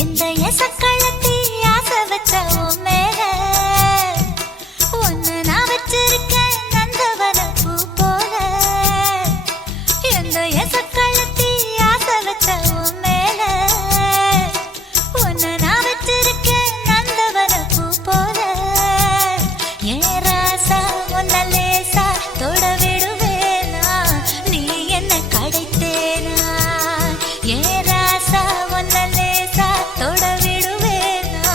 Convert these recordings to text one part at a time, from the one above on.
இந்த எசக்களத்தி ஆசை வச்ச உன் மேல ஒன்னு நான் வச்சிருக்கேன் நந்தவன பூ போல. இந்த எசக்களத்தி ஆசை வச்ச உன் மேல ஒன்னு நான் வச்சிருக்கேன் நந்தவன பூ போல. ஏன் ராசா உன்ன லேசா தொட விடுவேனா நீ என்ன கடைத்தேனா. ஏன் ராசா உன்ன லேசா தொட விடுவேனா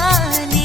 நீ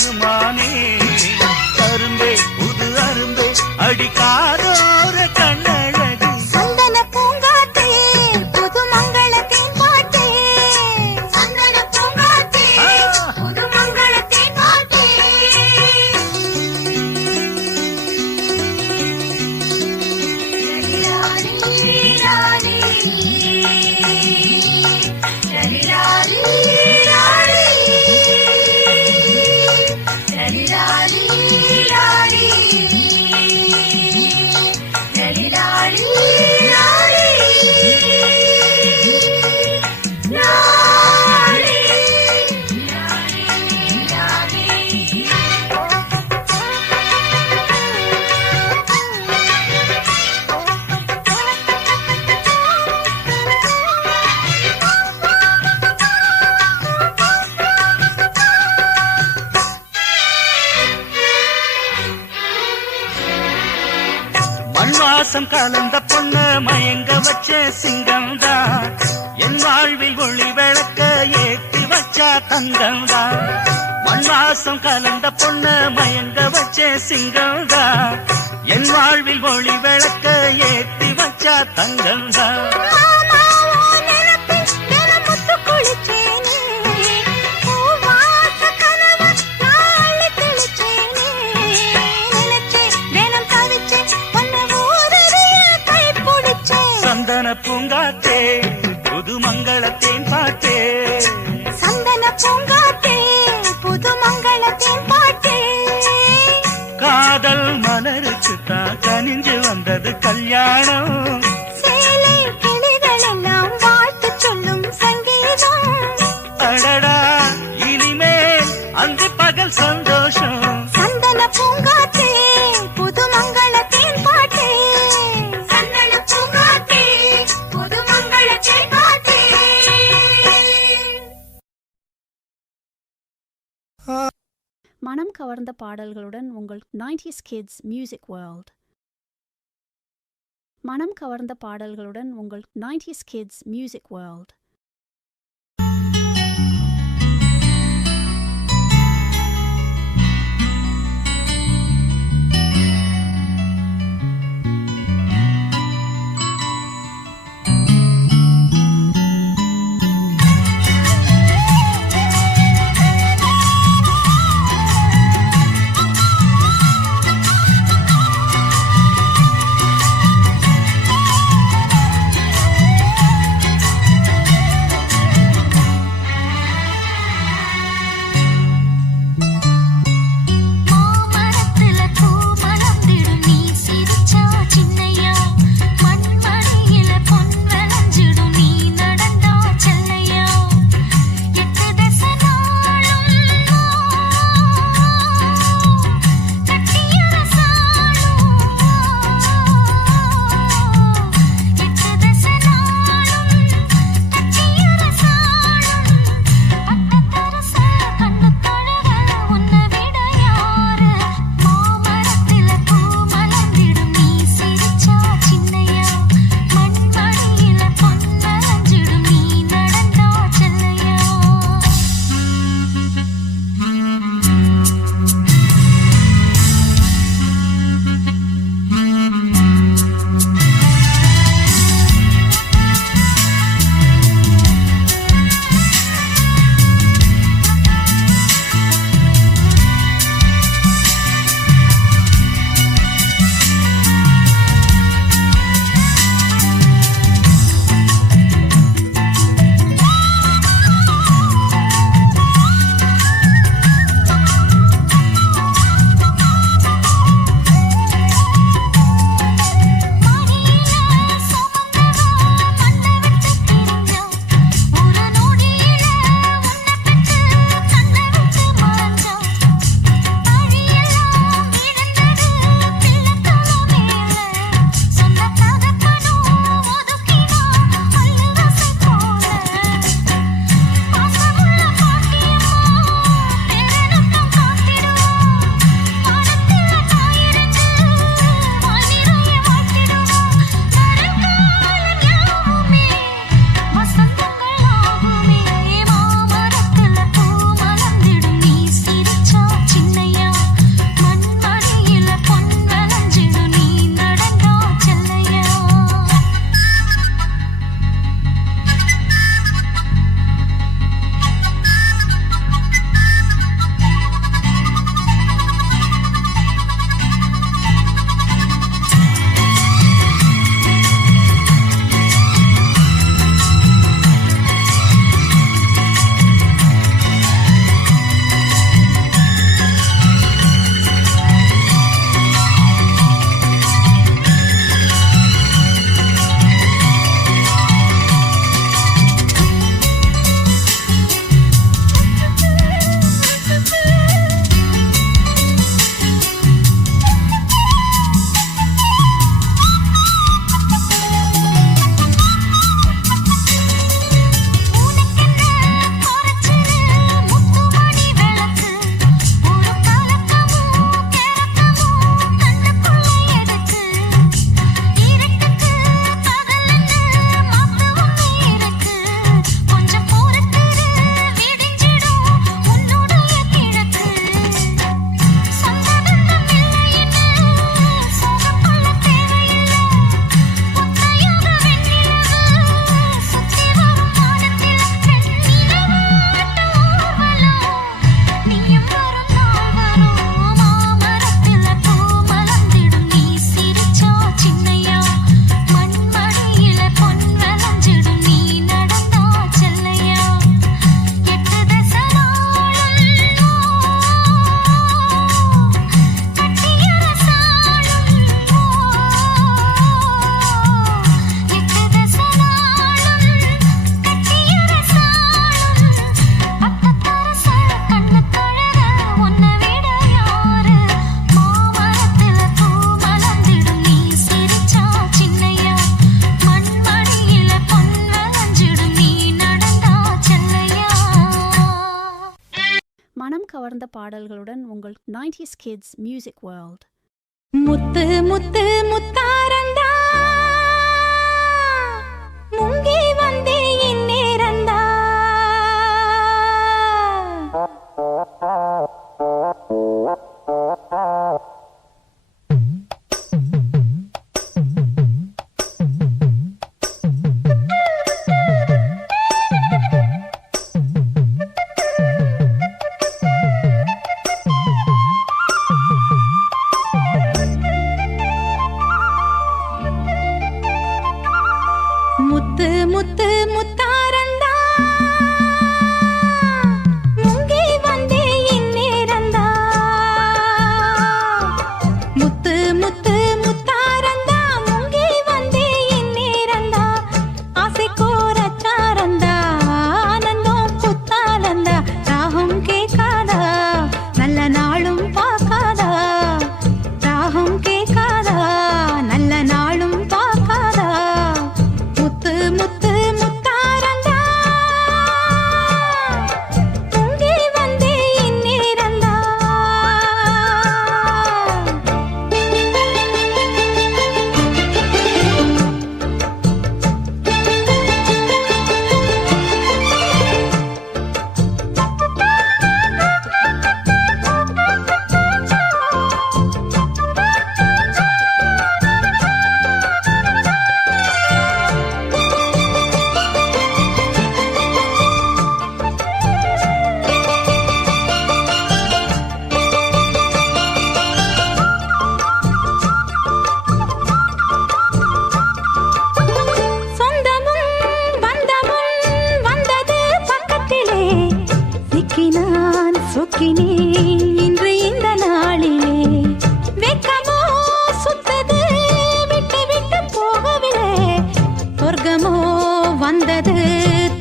அழகுமானே கரும்பே புது அரும்பே அடிக்காதோர கண்ணழகு சந்தன பூங்காத்தே புது மங்களத்தின் பாட்டே சந்தன பூங்காத்தே புது மங்களத்தின் பாட்டே மண்வாசம் கலந்த பொண்ண மயங்க வச்ச சிங்கம்தான் என் வாழ்வில் ஒளி விளக்க ஏற்றி வச்சா தங்கம்தான் மண்வாசம் கலந்த பொண்ண மயங்க வச்ச சிங்கம்தான் என் வாழ்வில் ஒளி விளக்க ஏற்றி வச்சா தங்கம்தான் சந்தன பூங்காத்தே புது மங்களத்தேன் பாட்டே சந்தன பூங்காத்தே புது மங்களத்தின் பாட்டே காதல் மலருக்கு தான் கனிஞ்சு வந்தது கல்யாணம் சேலை கிளிகள் எல்லாம் வாழ்த்து சொல்லும் சங்கீதம் அடடா இனிமேல் அங்கு பகல் சந்தோஷம் சந்தன பூங்காத்தே புது மங்களத்தின் பாட்டே சந்தன பூங்காத்தே புது மங்களத்தின் பாட்டே மனம் கவர்ந்த பாடல்களுடன் உங்கள் 90s Kids Music World. மனம் கவர்ந்த பாடல்களுடன் உங்கள் 90s Kids Music World. வசந்த பாடல்களுடன் உங்கள் 90s Kids Music World. முத்து முத்து முத்தாரந்தா முங்கி வந்தே இந்நேரந்தா முத்து முத்து முத்தாரந்தா முங்கி வந்தே இந்நேரந்தா முத்து முத்து முத்தாரந்தா முங்கி வந்தே இந்நேரந்தா ஆசை கோரச்சாரந்தா ஆனந்தம் புத்தாலந்தா ராகம் கேட்காதா நல்ல நாளும் பார்க்காதா ராகம் கேட்காதா நல்ல நாளும் பார்க்காதா முத்து முத்து முத்தாரந்தா முங்கி வந்தே இந்நேரந்தா சொந்தமும் பந்தமும் வந்தது பக்கத்திலே சிக்கினான் சொக்கினேன் இன்று இந்த நாளிலே வெக்கமோ சுத்தது விட்டு விட்டு போகவில்லை சொர்க்கமோ வந்தது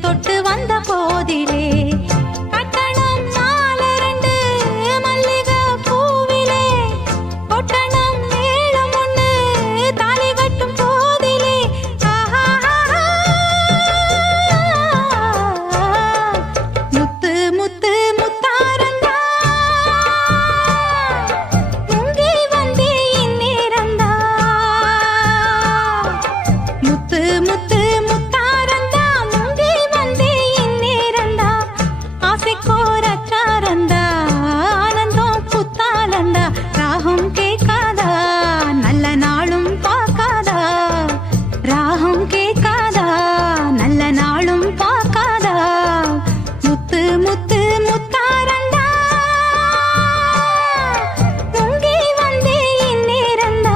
தொட்டு வந்த போதிலே கட்டணம் மாலரண்டு மல்லிகை பூவிலே பொட்டணம் மேளம் ஒண்ணு தாலி கட்டும் போதிலே முத்து முத்து முத்தாரந்தா முங்கி வந்தே இந்நேரந்தா முத்து முத்து முத்தாரந்தா முங்கி வந்தே இந்நேரந்தா ஆசை கோரச்சாரந்தா ஆனந்தம் புத்தாலந்தா ராகம் கேட்காதா நல்ல நாளும் பார்க்காதா ராகம் கேட்காதா நல்ல நாளும் பார்க்காதா முத்து முத்து முத்தாரந்தா முங்கி வந்தே இந்நேரந்தா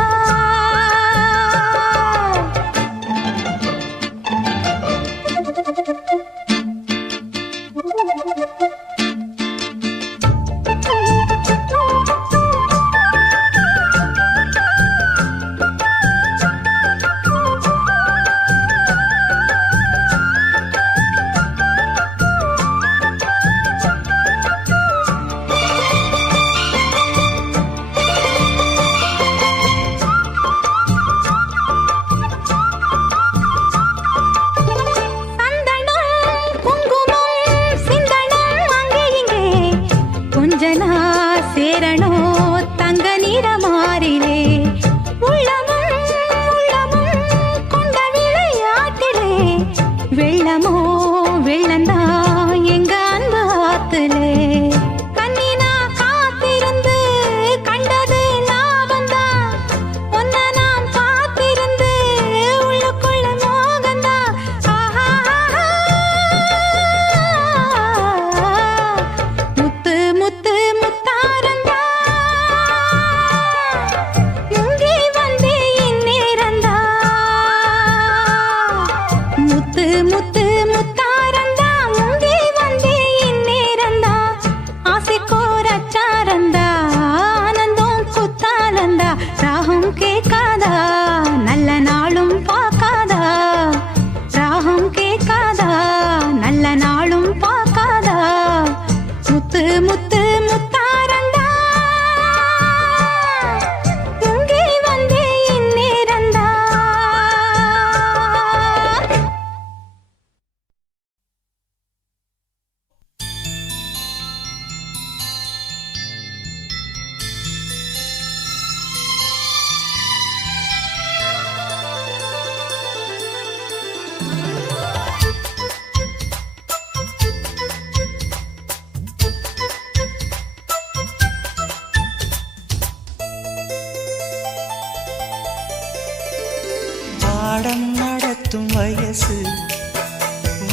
பாடம் நடத்தும் வயசு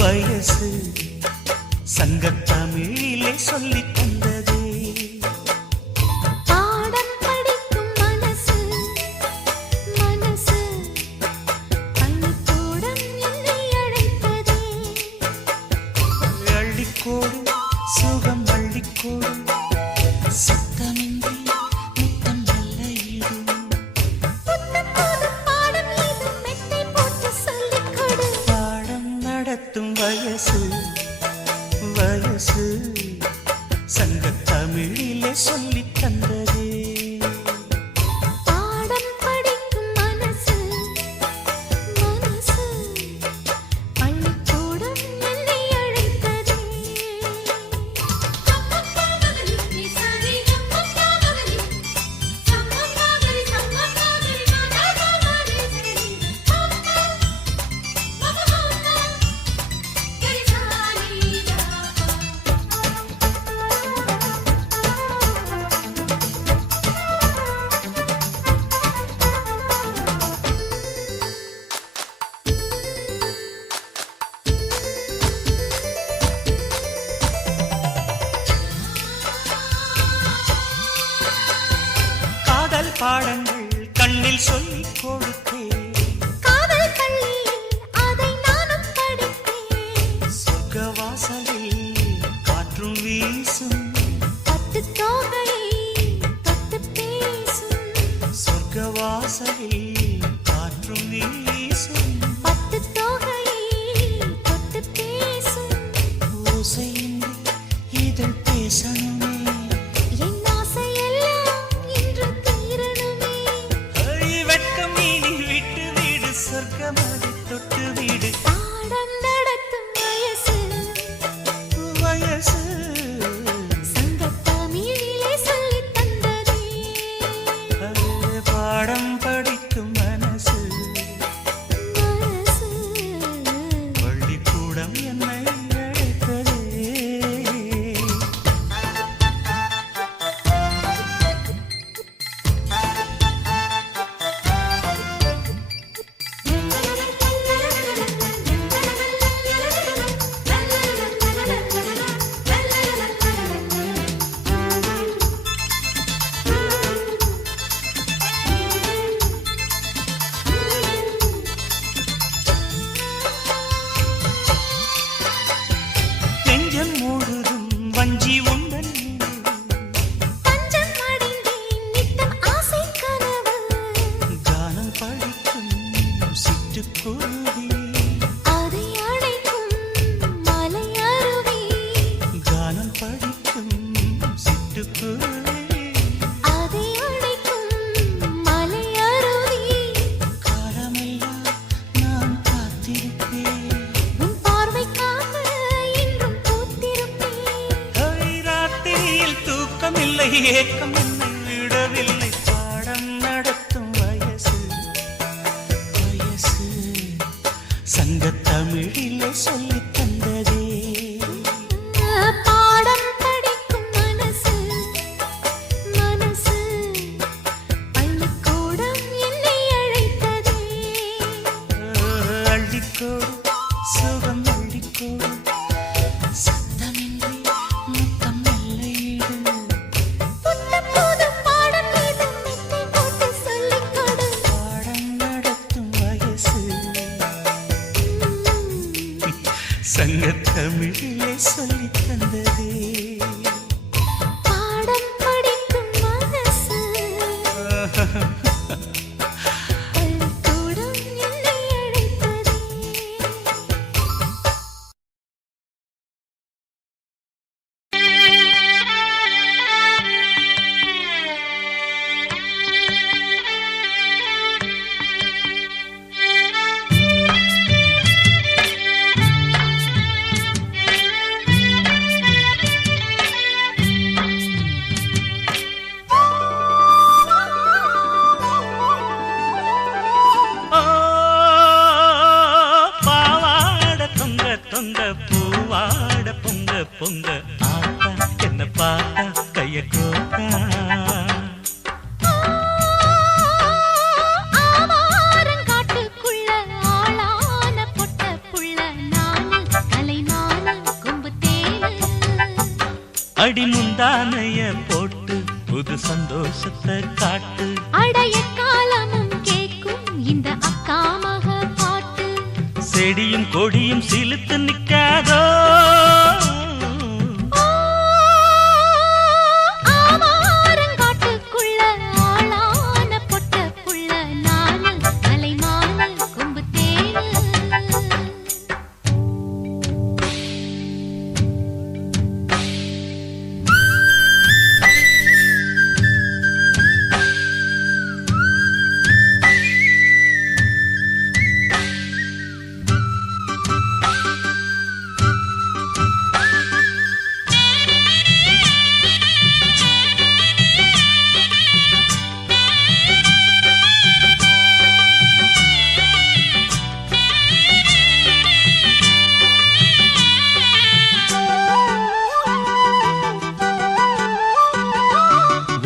வயசு சங்கத்தமிழிலே சொல்லித் தந்ததே. பாடம் படிக்கும் மனசு மனசு பள்ளிக்கூடம் என்னை அழைத்ததே. அள்ளிக்கோடு சுகம் அள்ளிக்கோடு சத்தமின்றி முத்தம் நல்ல ஈடு. புத்தம் புதும் பாடம் ஏதும் மெத்தை போட்டு சொல்லிக் கொடு. பாடம் நடத்தும் வயசு வயசு சங்கத்தமிழிலே சொல்லித் தந்ததே. பாடம் படிக்கும் மனசு மனசு பள்ளிக்கூடம் என்னை அழைத்ததே. காதல் பாடங்கள் கண்ணில் சொல்லிக் கொடுத்தேன். காதல் பள்ளியில் அதை நானும் படித்தேன். சொர்க்க வாசலில் காற்றும் வீசும் பட்டு தோகையை தொட்டு பேசும். சொர்க்க வாசலில் காற்றும் வீசும் பட்டு தோகையை தொட்டு பேசும். ஓசையின்றி இதழ் பேசணுமே. என் ஆசையெல்லாம் இன்று தீரணுமே. வெட்கம் நீ விட்டு வீடு சொர்க்கமதை தொட்டு வீடு. பாடம் நடத்தும் வயசு வயசு சங்கத்தமிழிலே சொல்லித் தந்ததே. பாடம் படிக்கும் மனசு மனசு பள்ளிக்கூடம் என்னை அழைத்ததே. நெஞ்சம் முழுதும் வஞ்சி உண்டன் பஞ்சம் அடைந்தேன் நித்தம் ஆசை கனவு. கானம் படிக்கும் சிட்டுக்குருவி. அதை அடைக்கும் மலை அருவி. கானம் படிக்கும் சிட்டுக்குருவி. அதை அடைக்கும் மலை அருவி. காலமெல்லாம் நான் காத்திருப்பேன். உன் பார்வைக்காக இன்றும் பூத்திருப்பேன். ராத்திரியில் தூக்கமில்லை ஏக்கம் என்னை விடவில்லை. பாடம் நடத்தும் வயசு வயசு சங்கத்தமிழிலே சொல்லித் தந்ததே. பாடம் படிக்கும் மனசு மனசு பள்ளிக்கூடம் என்னை அழைத்ததே. அள்ளிக்கோடு சுகம் அள்ளிக்கோடு சத்தமின்றி முத்தம் நல்ல ஈடு. புத்தம் புதும் பாடம் ஏதும் மெத்தை போட்டு சொல்லிக் கொடு. பாடம் நடத்தும் வயசு சங்கத்தமிழிலே சொல்லித் தந்ததே. பாடம் படிக்கும் மனசு பள்ளிக்கூடம் என்னை அழைத்ததே. அடி முந்தானைய போட்டு புது சந்தோஷத்தை காட்டு. அடைய காலமும் கேக்கும் இந்த அக்கா மக பாட்டு. செடியும் கொடியும் சிலுத்து நிக்காதோ. ஆவாரங்காட்டுக்குள்ள ஆளான பொட்ட புள்ள நானு கலைமானு கொம்பு தேனு.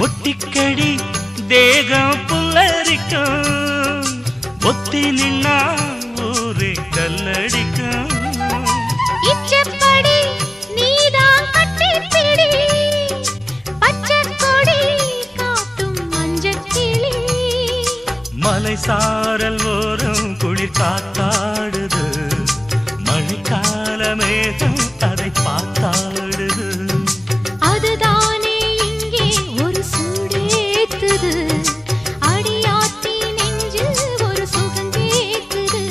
ஒட்டிக்கடி தேகம் புல்லரிக்கும். ஒத்தி நின்னா ஊரே கல்லடிக்கும். இச்சப்படி நீதான் கட்டிப்பிடி. பச்சைக் கொடி காட்டும் மஞ்சள் கிளி. மலை சாரல் ஓரம் குளிர் காத்தாடுது. மழைக்கால மேகம் அதை பார்த்தாடுது. அதுதானே இங்கே ஒரு சூடேத்துது. அடியாத்தி நெஞ்சில் ஒரு சுகம் கேக்குது.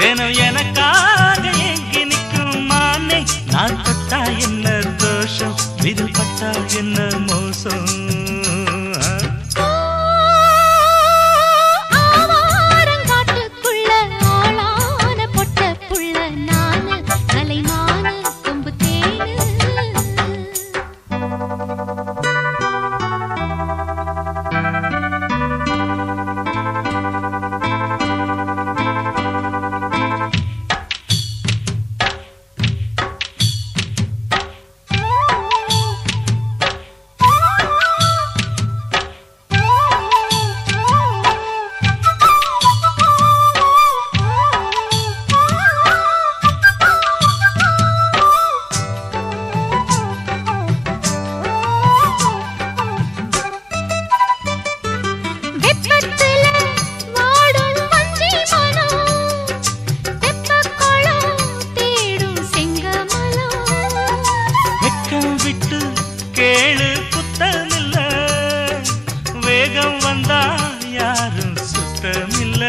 தினம் எனக்காக ஏங்கி நிற்கும் மானை. நான் பட்டா என்ன தோஷம், விதில் பட்டா என்ன மோசம். ஆவாரங்காட்டுக்குள்ள ஆளான பொட்ட புள்ள நானு கலைமானு கொம்பு தேனு. வெப்பத்துல வாடும் வஞ்சி மனம். வெப்பக்குளம் தேடும் செங்கமலம். வெக்கம் விட்டு கேளு புத்தமில்ல. வேகம் வந்தா யாரும் சுத்தமில்ல.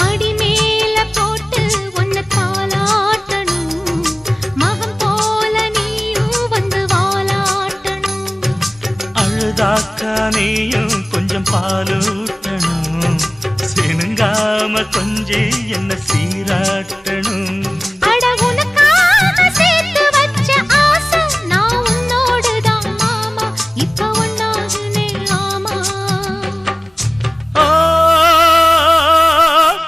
மடி மேல போட்டு உன்னை தாலாட்டணும். மகம் போல நீயும் வந்து வாலாட்டணும். அழுதாக்கா நீயும் கொஞ்சம் பாலூட்டணும். சினுங்காம கொஞ்சி என்ன சீராட்டணும். அட உனக்காக சேர்த்து வச்ச ஆசை நான் உன்னோடுதான் மாமா. இப்ப ஒன்னாகுனே ஆமா. ஓ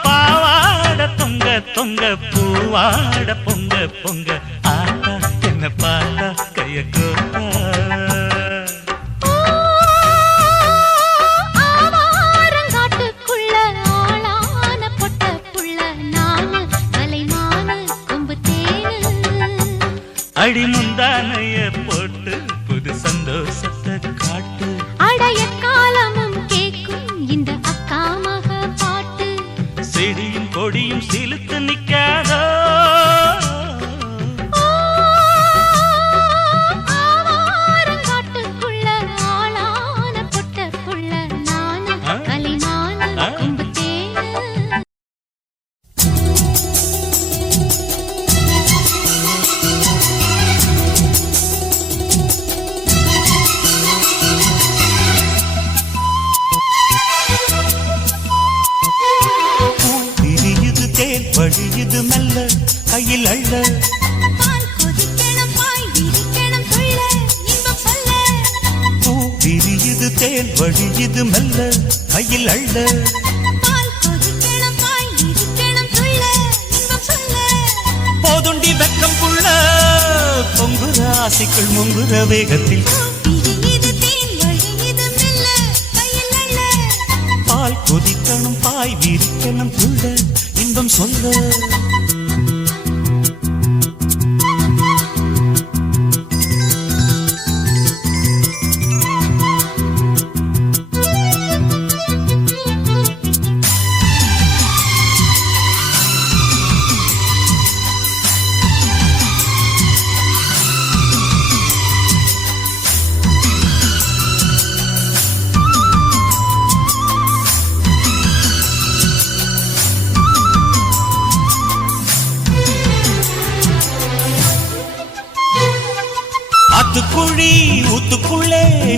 பாவாட தொங்க தொங்க பூவாட பொங்க பொங்க. ஆட்டா என்ன பாட்டா கைய கோட்டா. ஆவாரங்காட்டுக்குள்ள ஆளான பொட்ட புள்ள நானு கலைமானு கொம்பு தேனு. அடி முந்தானைய போட்டு புது சந்தோஷத்தை காட்டு. அடைய காலமும் கேக்கும் இந்த அக்கா மக பாட்டு. செடியும் கொடியும் சிலுத்து நிக்காதோ. ஆவாரங்காட்டுக்குள்ள ஆளான பொட்ட புள்ள நானு கலைமானு கொம்பு தேனு. விரியுது தேன் வழியுது மெல்ல கையில் அள்ள. பால் கொதிக்கணும் பாய் விரிக்கணும் துள்ள இன்பம் சொல்ல. பூ விரியுது தேன் வழியுது மெல்ல கையில் அள்ள. பால் கொதிக்கணும் பாய் விரிக்கணும் துள்ள இன்பம் சொல்ல. போதுண்டி வெக்கம் புள்ள பொங்குற ஆசைக்குள் முங்குற வேகத்தில். விரியுது தேன் வழியுது மெல்ல கையில் அள்ள. பால் கொதிக்கணும் பாய் விரிக்கணும் துள்ள இன்பம் சொல்ல.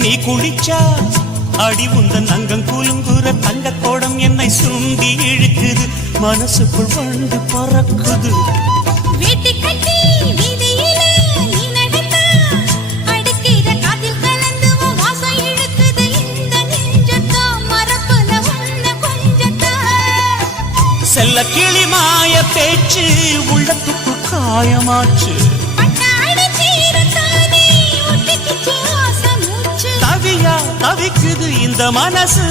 நீ குளிச்சா அடி உந்தன் அங்கம் குலுங்குற தங்க கோடம் என்னை சுண்டி இழுக்குது மனசுக்குள் வந்து பறக்குது வேட்டி கட்டி வீதியிலே நீ நடந்தா அடிக்கிற காதில் கலந்து உன் வாசம் இழுக்குது இந்த நெஞ்சத்தா மரப்புல ஒன்ன கொஞ்சத்தா செல்ல கிளி மாய பேச்சு உள்ளத்துக்கு காயமாச்சு பட்டாடி சீரத்தானே ஒட்டிக்கிச்சு ஆசை மூச்சு தவியா தவிக்குது இந்த மனசு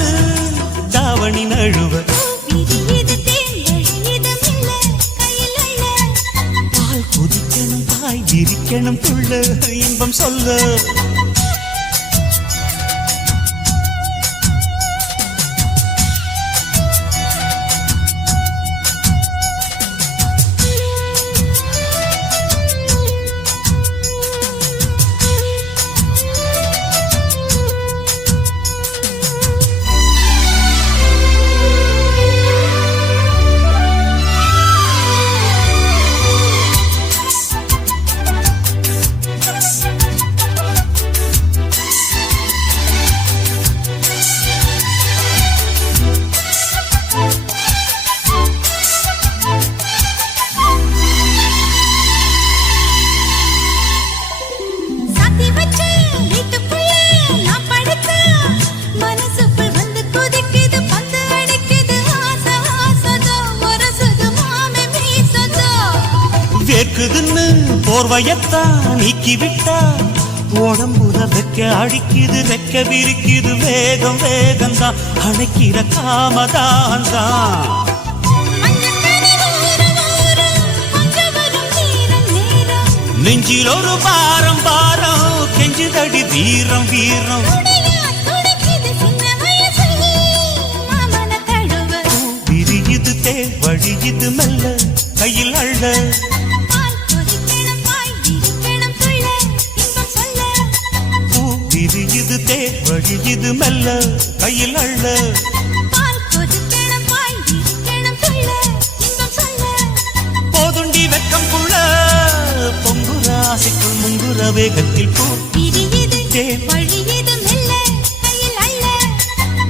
தாவணி நழுவ விரியுது தேங்கழியுது மெல்ல கையில் அள்ள பால் கொதிக்கணும் தாய் விரிக்கணும் புள்ள இன்பம் சொல்ல சாத்தி வச்ச வீட்டுக்குள்ள நான் படுத்தா மனசுக்குள் வந்து கொதிக்குது பந்து அடிக்குது ஆசை ஆசதோ வரசுது மாமே மீசதோ வேக்குதுன்னு போர்வையத்தான் நீக்கி விட்டா உடம்புல வெக்க அடிக்குது ரெக்க விரிக்குது வேகம் வேகம்தான் அணைக்கிற காமதான் தான் மஞ்சக்கரை ஓரம் ஓரம் கொஞ்சம் வரும் நேரம் நேரம் நெஞ்சில் ஒரு பாரம் பாரம் கெஞ்சுதடி வீரம் வீரம் துடையா துடைக்குது சின்ன வயசு மாமன தழுவ விரியுது தே வழியுது மெல்ல கையில் அள்ள பால் கொதிக்கணும் பாய் விரிக்கணும் துள்ள இன்பம் சொல்ல பூ விரியுது தே வழியுது மெல்ல கையில் அள்ள பால் கொதிக்கணும் பாய் விரிக்கணும் துள்ள இன்பம் சொல்ல போதுண்டி வெக்கம் புள்ள பொங்குற ஆசைக்குள் முங்குற வேகத்தில் பூ விரியுது தேன் வழியுது மெல்ல கையில் அள்ள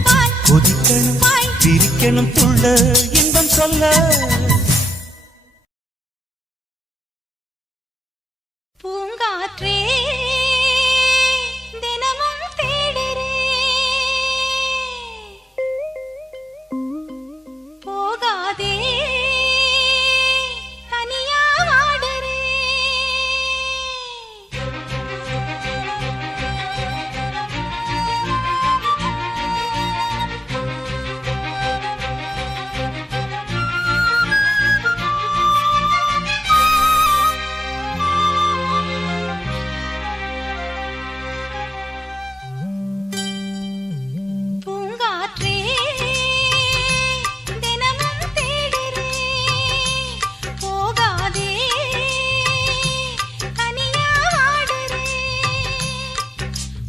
பால் கொதிக்கணும் பாய் விரிக்கணும் துள்ள இன்பம் சொல்ல பூங்காற்றே தினமும் தேடுறே போகாதே தனியா வாடுறே பூங்காற்றே தினமும் தேடுறே போகாதே தனியா வாடுறே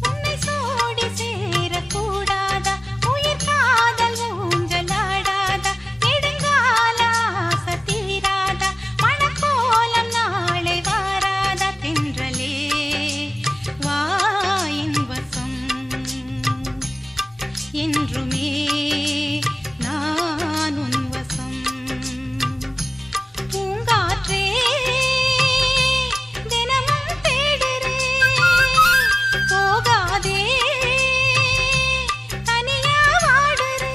உன்னை சோடி சேரக்கூடாதா உயிர் காதல் ஊஞ்சலாடாதா நெடுங்கால ஆசை தீராதா மணக்கோலம் நாளை வாராதா தென்றலே வாயின் வசம் என்றுமே நான் உன் வசம் பூங்காற்றே தினமும் தேடுறே போகாதே தனியா வாடுறே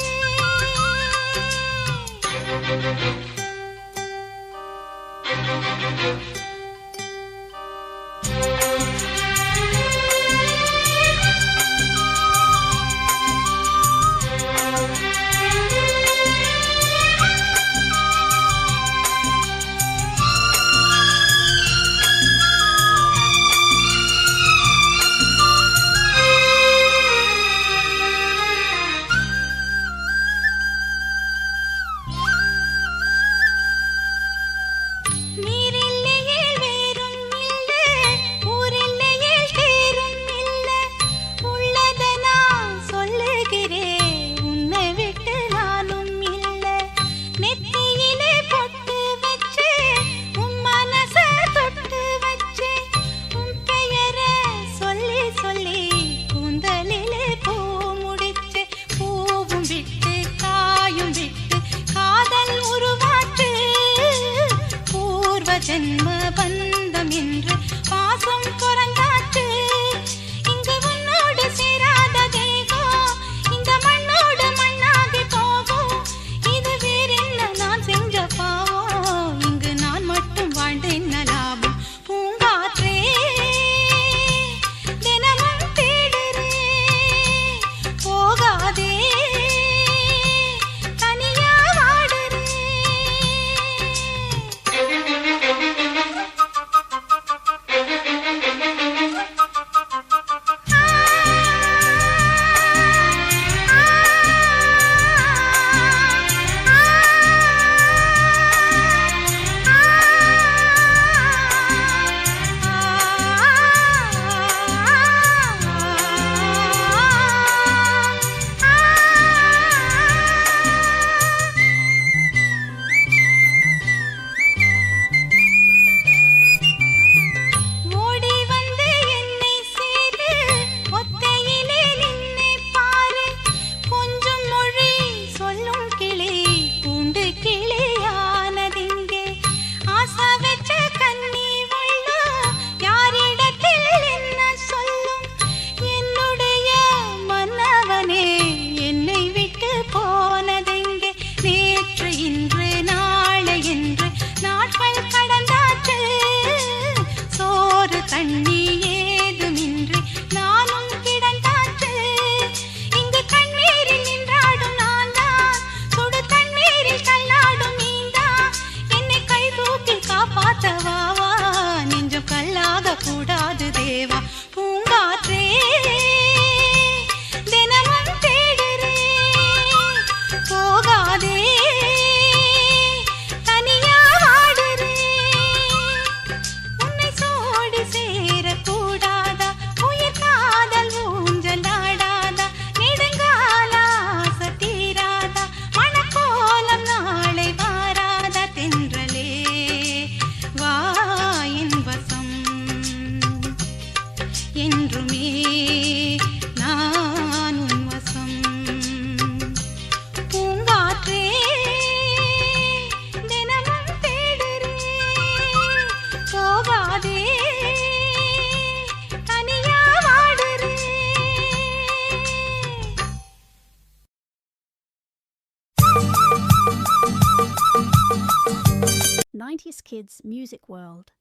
90s Kids Music World.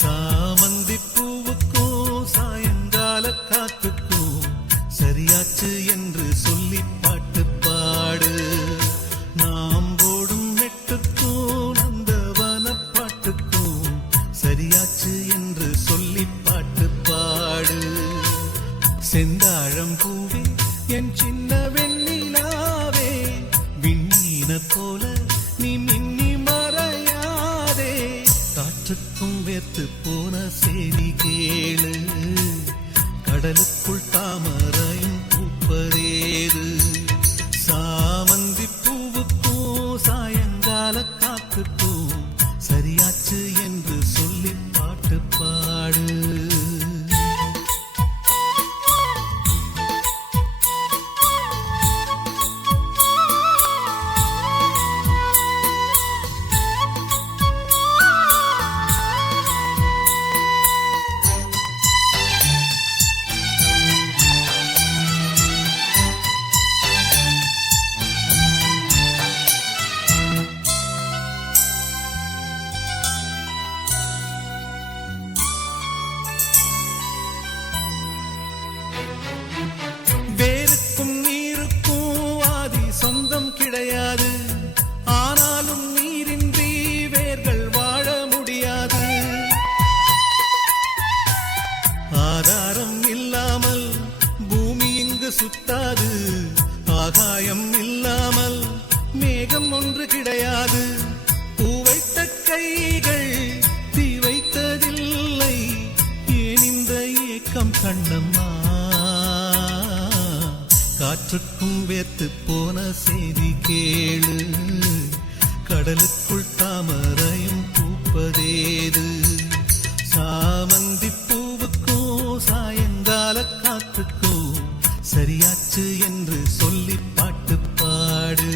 சாமந்தி பூவுக்கும் சாயங்கால காத்துக்கும் சரியாச்சு என்று சொல்லி பாட்டு பாடு. நாம் போடும் மெட்டுக்கும் நந்தவன பாட்டுக்கும் சரியாச்சு என்று சொல்லி பாட்டு பாடு. செந்தாழம் பூவே என் சின்ன வெண்ணிலாவே, விண்ணீன போல நீ மின்னி மறையாதே. காற்றுக்கும் வேர்த்து போன செய்தி கேளு, கடலுக்குள் தாமரையும் பூப்பதேது. சாமந்தி பூவுக்கும் சாயங்கால காத்துக்கும் சரியாச்சு என்று சொல்லி பாட்டு பாடு. வேருக்கும் நீருக்கும் ஆதி சொந்தம் கிடையாது, ஆனாலும் நீரின்றி வேர்கள் வாழ முடியாது. ஆதாரம் இல்லாமல் பூமி இங்கு சுத்தாது, ஆகாயம் இல்லாமல் மேகம் ஒன்று கிடையாது. பூ வைத்த கைகள் தீ வைத்ததில்லை, ஏன் இந்த ஏக்கம் கண்ணம்மா? காற்றுக்கும் வேத்து போன செய்தி கேளு, கடலுக்குள் தாமரையும் பூப்பதேது. சாமந்தி பூவுக்கும் சாயங்கால காத்துக்கும் சரியாச்சு என்று சொல்லி பாட்டு பாடு.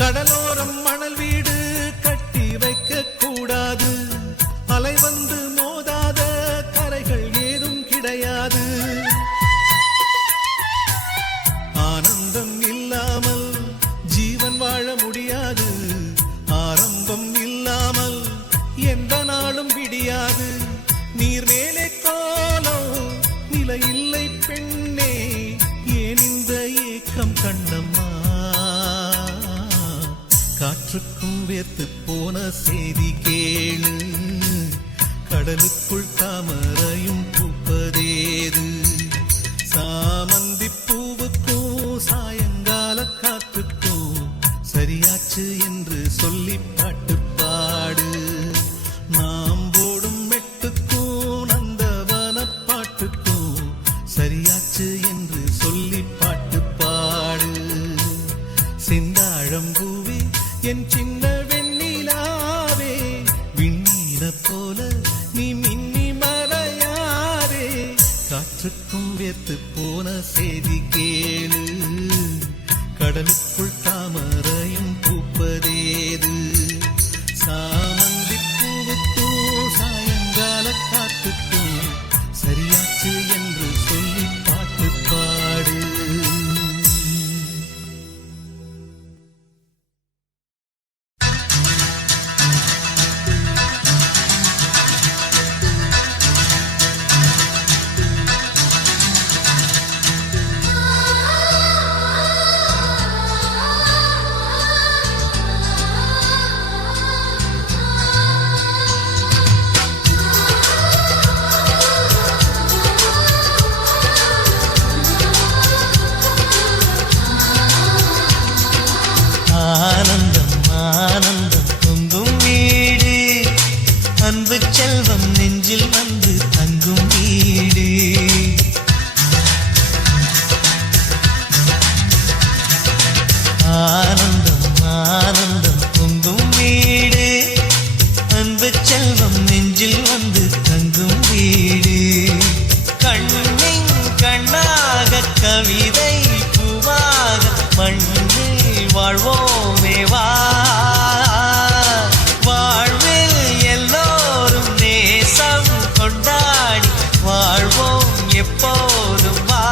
கடலோரம் மணல் வீடு கட்டி வைக்க கூடாது, அலை வந்து மோதாத கரைகள் ஏதும் கிடையாது. ஆனந்தம் இல்லாமல் ஜீவன் வாழ முடியாது, ஆரம்பம் இல்லாமல் எந்த நாளும் விடியாது. நீர் மேலே கோலம் நிலை இல்லை பெண்ணே, ஏன் இந்த ஏக்கம் கண்ணம்மா? காற்றுக்கும் வேர்த்து போன செய்தி கேளு, கடலுக்குள் தாமரையும் பூப்பதேது. சாமந்தி பூவுக்கும் சாயங்கால காத்துக்கும் சரியாச்சு என்று சொல்லி பாட்டு பாடு. நாம் போடும் மெட்டுக்கும் நந்தவன பாட்டுக்கும் சரியாச்சு என்று சொல்லி பாட்டு பாடு. செந்தாழம் பூவே என் சின்ன வெண்ணிலாவே, விண்ணீன போல நீ மின்னி மறையாதே. காற்றுக்கும் வேர்த்து போன செய்தி கேளு, கடலுக்குள் தாமரையும் பூப்பதேது. சாமந்தி பூவுக்கும் சாயங்கால காத்துக்கும் சரியாச்சு என்று சொல்லி பாட்டு பாடு. ஆ செல்வம் நெஞ்சில் வந்து தங்கும் வீடு ஆனந்தம் ஆனந்தம் பொங்கும் வீடு அன்பு செல்வம் நெஞ்சில் வந்து தங்கும் வீடு கண்ணின் கண்ணாக கவிதை பூவாக மண்ணில் வாழ்வோமே வா வாழ்வில் எல்லோரும் நேசம் கொண்டாடி வாழ்வோம் எப்போதும் வா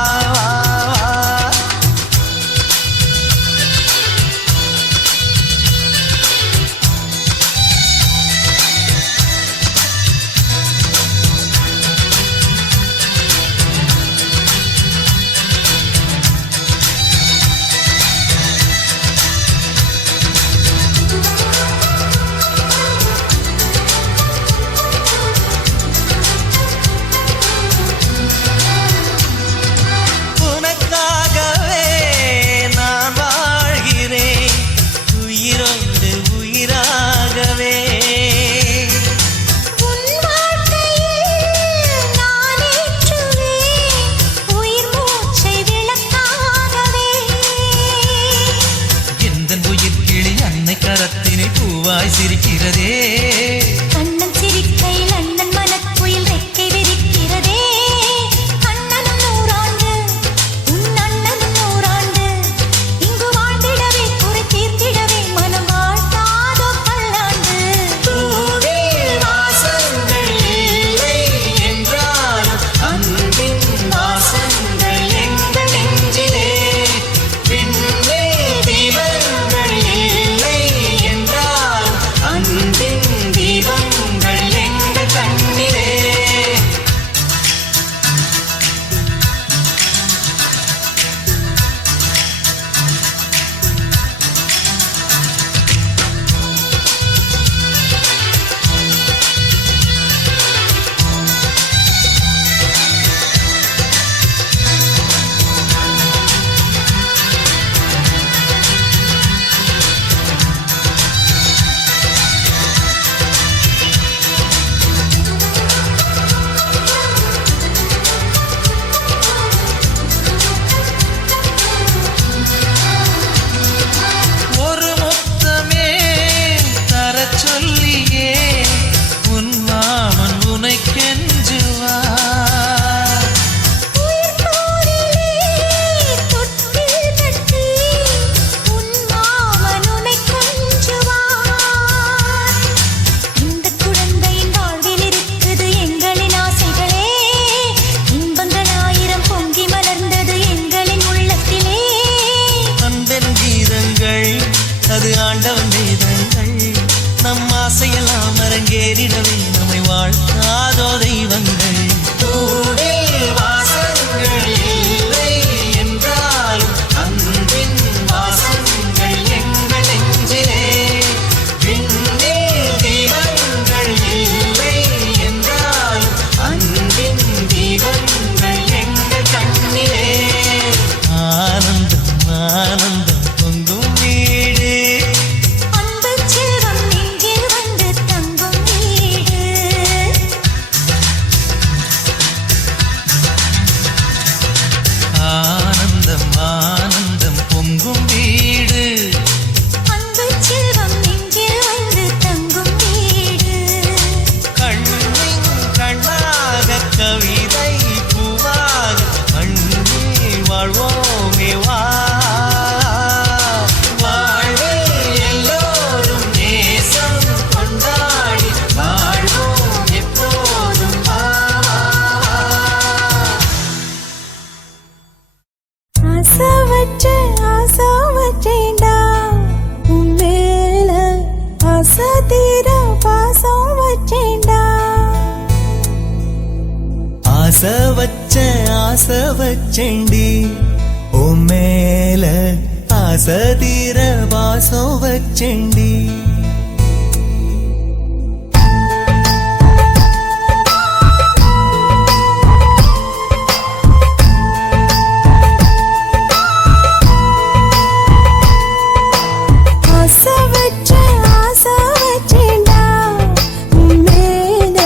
பூவாய் சிரிக்கிறதே கண்ணன் சிரிக்கையில் அண்ணன் மனக்குயில் ரெக்கை விரிக்கிறதே அண்ணனும் நூறாண்டு உன் அண்ணனும் நூறாண்டு இங்கு வாழ்ந்திடவே குறை தீர்த்திடவே மனம் வாழ்த்தாதோ பல்லாண்டு பூவில் வாசங்கள் இல்லை என்றாலும் அன்பின் வாசங்கள் எங்கள் நெஞ்சிலே பின்னே தீபங்கள் இல்லை அன்பின் தீபங்கள் எங்கள் கண்ணிலே அது ஆண்டவன் வேதங்கள் நம் ஆசையெல்லாம் அரங்கேறிடவே நம்மை வாழ்த்தாதோ தெய்வங்கள் பூவில் வாசங்கள் இல்லை என்றாலும் அன்பின் வாசங்கள் எங்கள் நெஞ்சிலே விண்ணில் தீபங்கள் இல்லை என்றாலும் அன்பின் தீபங்கள் எங்கள் கண்ணிலே ஆனந்தம் ஆனந்தம் பொங்கும் வீடு அன்பு செல்வம் நெஞ்சில் வந்து தங்கும் வீடு ஆனந்தம் ஆனந்தம் பொங்கும் வீடு அன்பு செல்வம் நெஞ்சில் வந்து தங்கும் வீடு கண்ணின் கண்ணாக கவிதை பூவாக மண்ணில் வாழ்வோமே வா வாழ்வில் எல்லோரும் நேசம் கொண்டாடி வாழ்வோம் எப்போதும் வா ஆசை வச்சேன்டா உன் மேல ஆசை தீர பாசம் வச்சேன்டா ஆசை வச்சேண்டி உன் மேல ஆசை தீர வாசம் வச்சேண்டி ஆசை வச்சேன்டா உன் மேல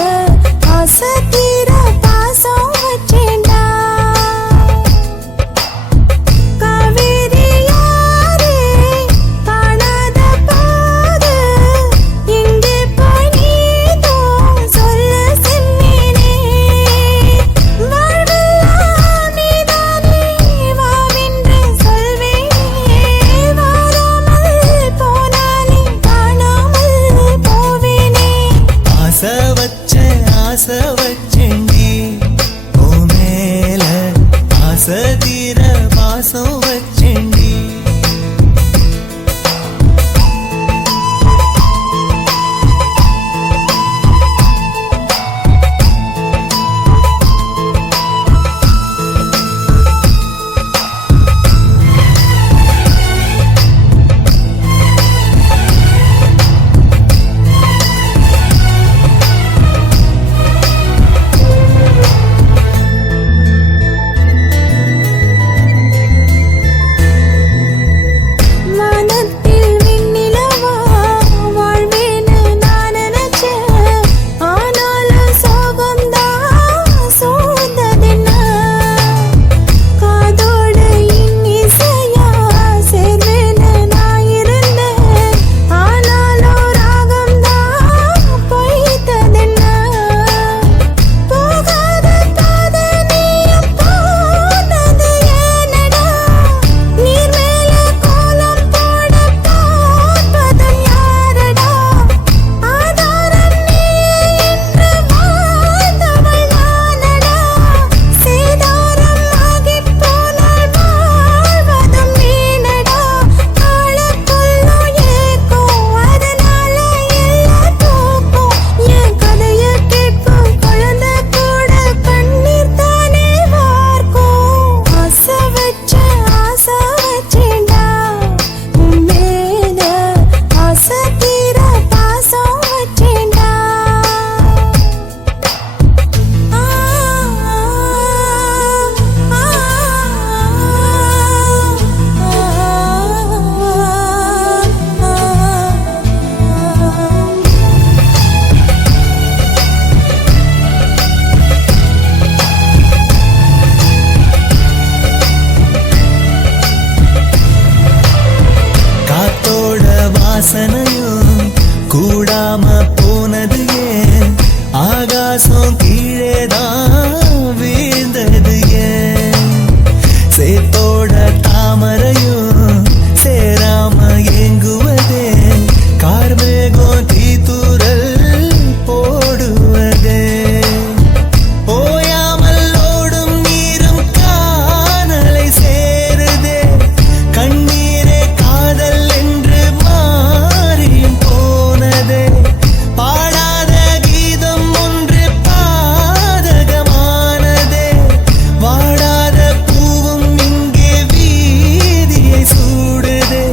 வச்செண்டி ஓ மேல ஆசை தீர பாசம் வச்செண்டி வானத்தில் விண்ணிலவா வாழ்வேன்னு நான் நினைச்சேன். ஆனாலும் சோகம்தான் சூழ்ந்ததென்ன? காதோடு இன்னிசையா சேர்வேன்னு நான் இருந்தேன். ஆனாலும் ராகம்தான் பொய்த்ததென்ன? போகாத பாதை நீயும் போனது ஏனடா? நீர் மேல கோலம் போட பார்ப்பதும் யாரடா? ஆதாரம் நீயே என்று வாழ்ந்தவள் நானடா. சேதாரம் ஆகிப் போனால் வாழ்வதும் வீணடா. ஆளுக்குள்ளும் ஏக்கம், அதனால எல்லாம் தூக்கம். என் கதையை கேட்கும் குழந்தை கூட கண்ணீர் தானே வார்க்கும். ஆசை வச்சேன்டா உன் மேல ஆசை தீர பாசம் வச்சேன்டா. காத்தோட வாசனையும் கூடாம போனது ஏன்? ஆகாசம் கீழேதான் வீழ்ந்தது ஏன்? சேத்தோட தாமரையும் சேராம ஏங்குவதே? கார்மேகம் தீத்துரல் போடுவதே? ஓயாமல் ஓடும் நீரும் காணலை சேருதே. கண்ணீரே காதல் என்று மாறியும் போனதே. பாடாத கீதம் ஒன்று பாதகமானதே. வாடாத பூவும் இங்கே வீதியை சூடுதே.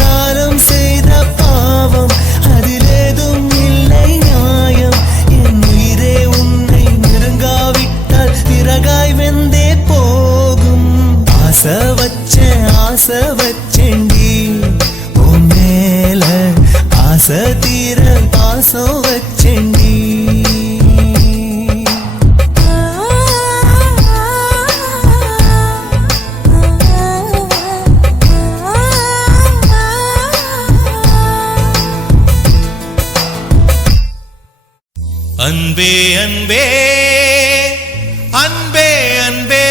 காலம் செய்த பாவம் அதிலேதும் இல்லை நியாயம். என் உயிரே உன்னை நெருங்காவிட்டால் விறகாய் வெந்தே போகும். ஆசை வச்சேண்டி உன் மேல ஆசை தீர பாசம் வச்செண்டி. அன்பே அன்பே அன்பே அன்பே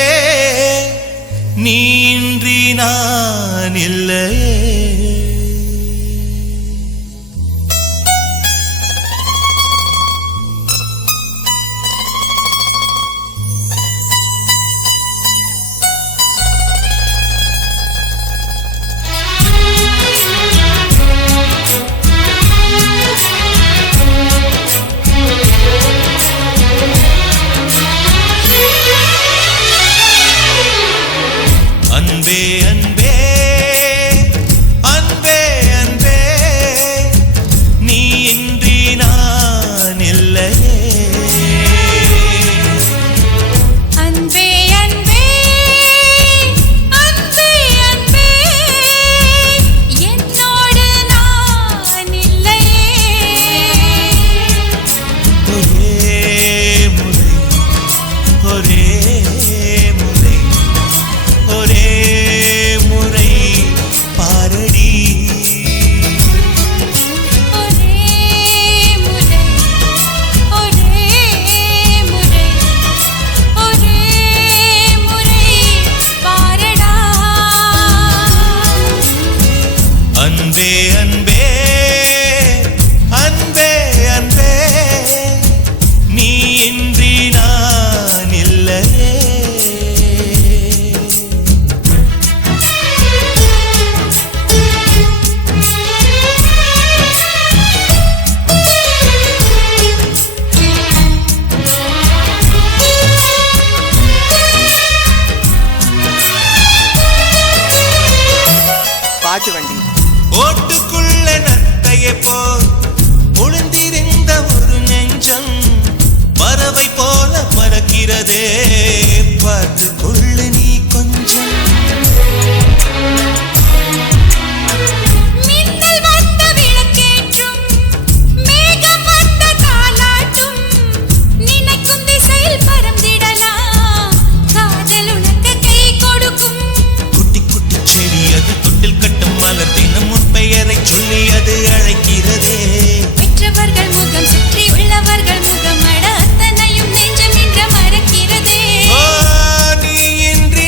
நீன்றி நான் இல்லையே. அன்பே அன்பே அழைக்கிறதே பார்த்து கொள்ளு நீ கொஞ்சம் மின்னல் வந்த விளக்கேற்றும் மேகம் வந்த தாலாட்டும் நினைக்கும் திசையில் பறந்திடலாம் காதல் உனக்கு கை கொடுக்கும் குட்டி குட்டி செடி அது தொட்டில் கட்டும் மலர் தினம் உன் பெயரை சொல்லி அது அழைக்கிறதே பெற்றவர்கள் முகம் சுற்றி உள்ளவர்கள் முகம் அட அத்தனையும் நெஞ்சம் நின்ற மறக்கிறதே நீ இன்றி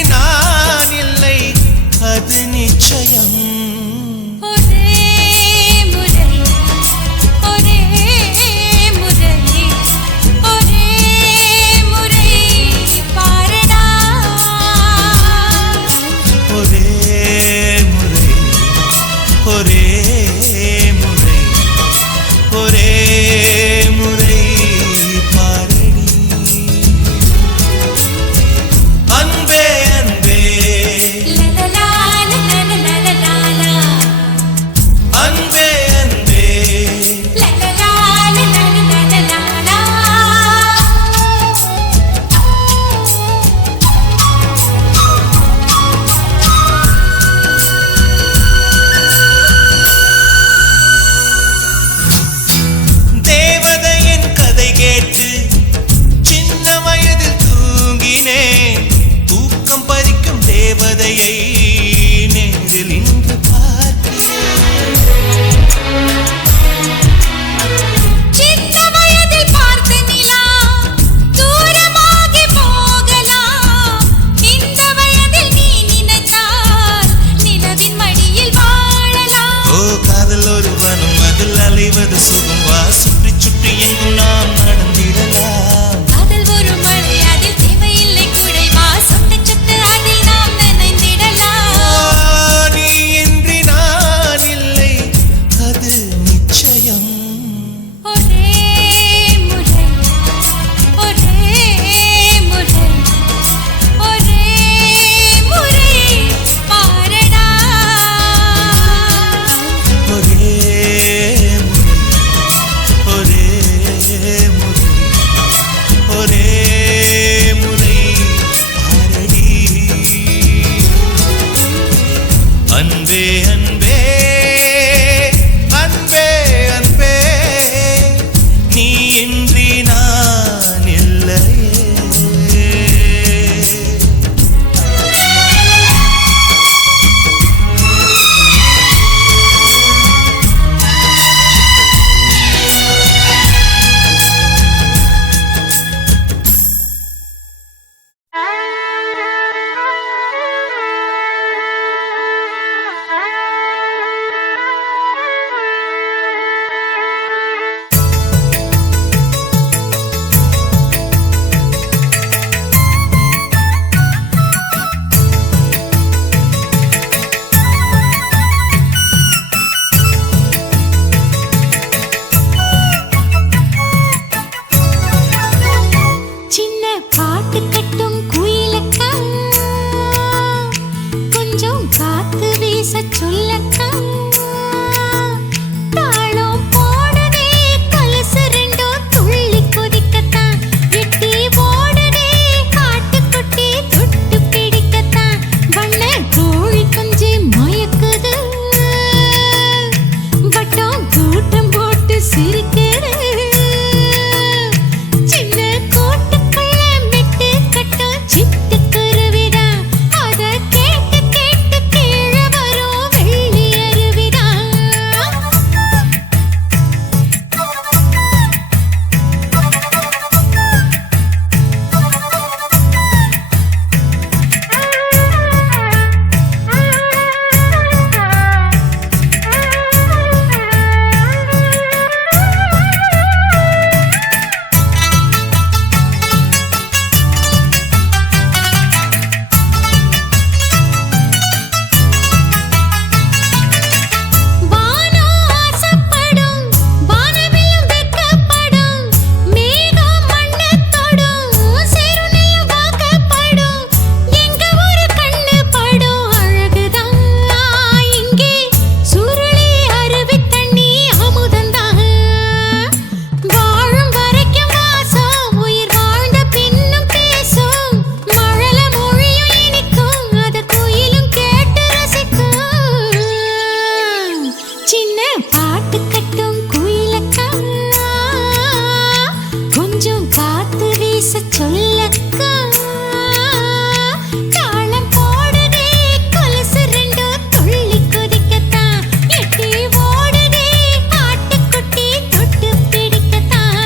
சொல்லக்கா தாளம் போடுதே கொலுசு ரெண்டும் துள்ளி குதிக்கத்தான் எட்டி ஓடுதே ஆட்டுக்குட்டி தொட்டு பிடிக்கத்தான்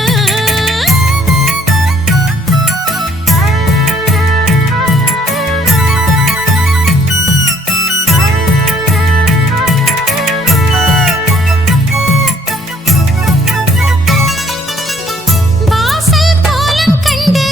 வாசல் கோலம் கண்டு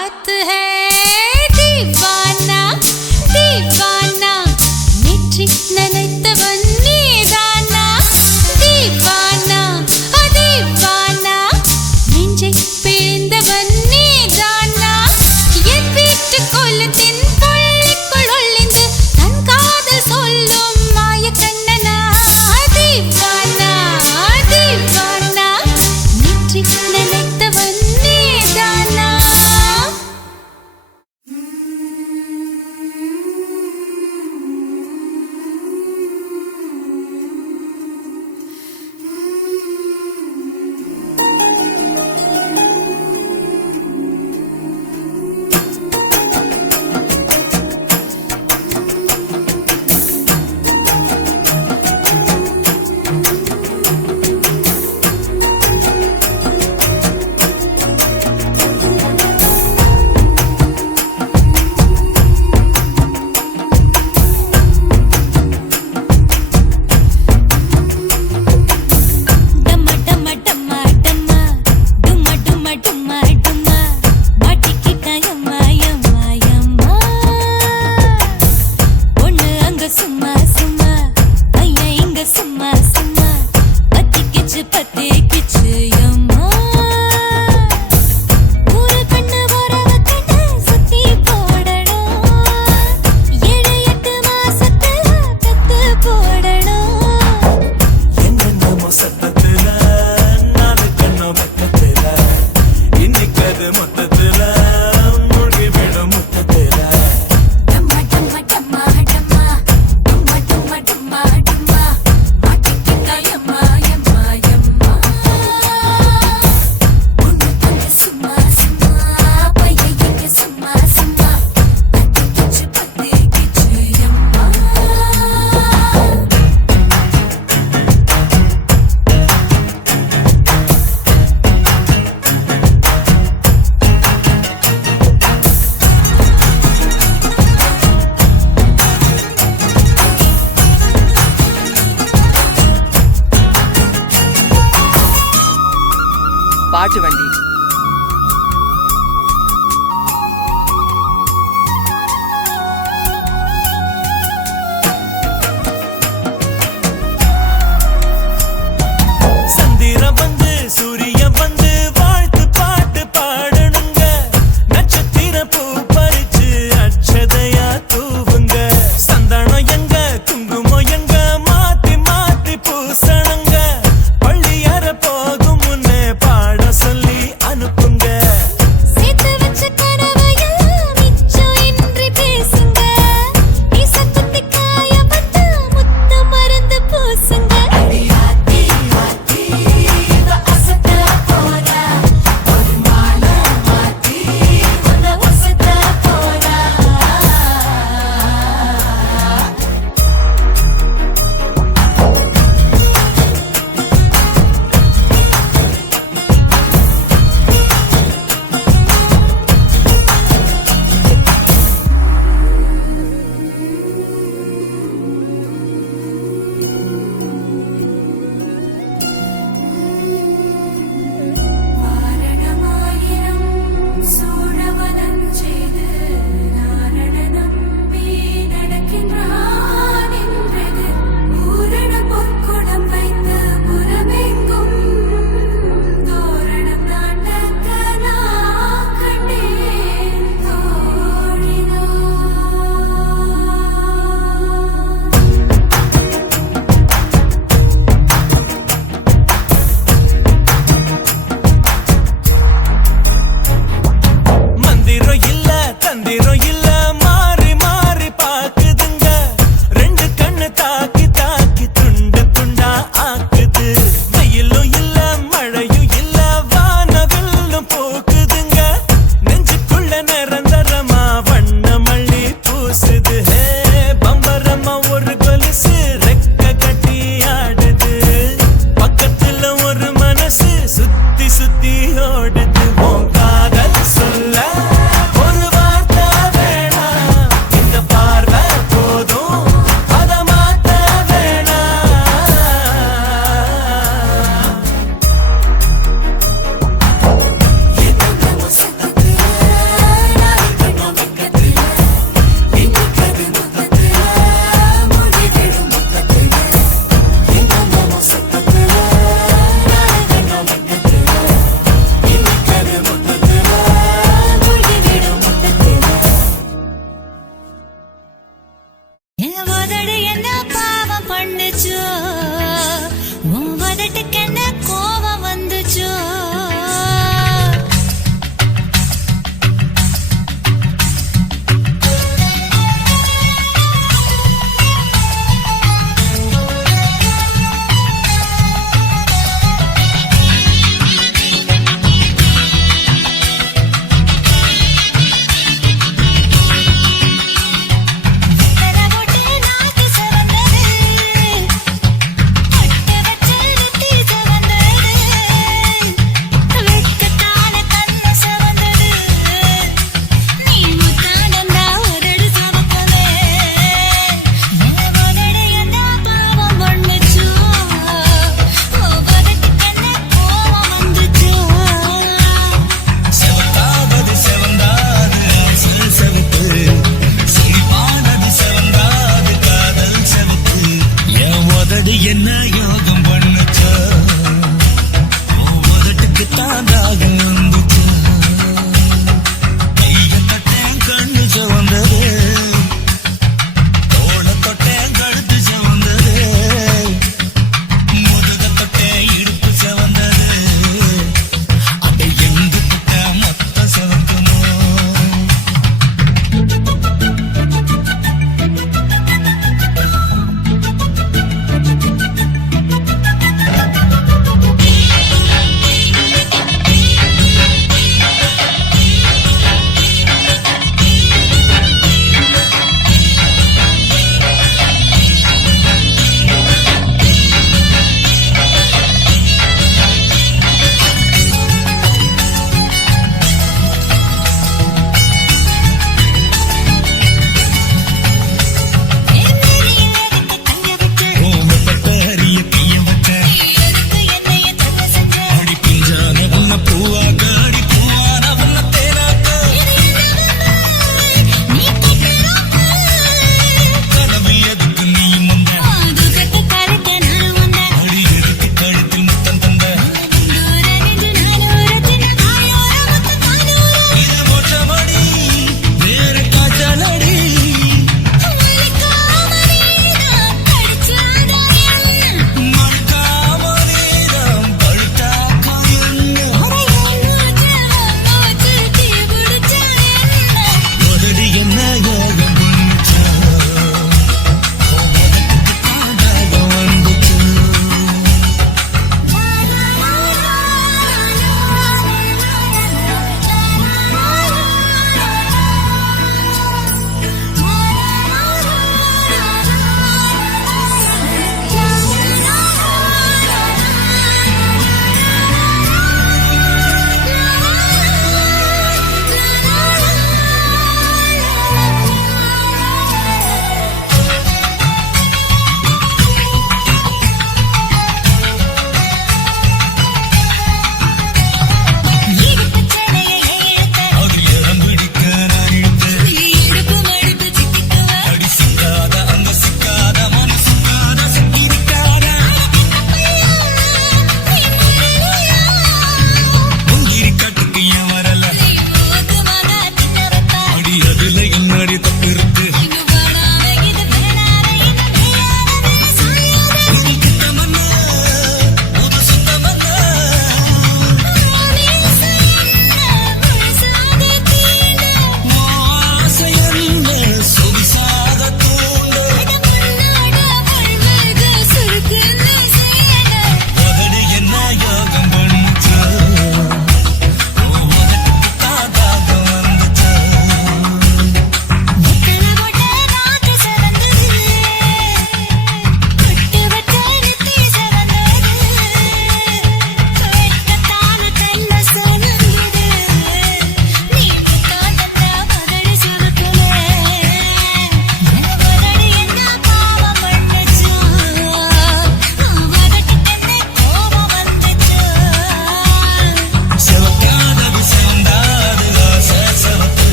बात है दीवाना दीवाना नेற்றி நினைத்தவன் நீதானா दीवाना दीवाना நெஞ்சை பிழிந்தவன் நீதானா என் வீட்டு கொல்லத்தின் பள்ளிக்குள் ஒளிந்து தன் காதல் சொல்லும் மாய கண்ணனா दीवाना दीवाना नेற்றி நினைத்தவன் நீதானா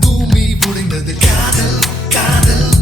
பூமி புடைந்தது காதல் காதல்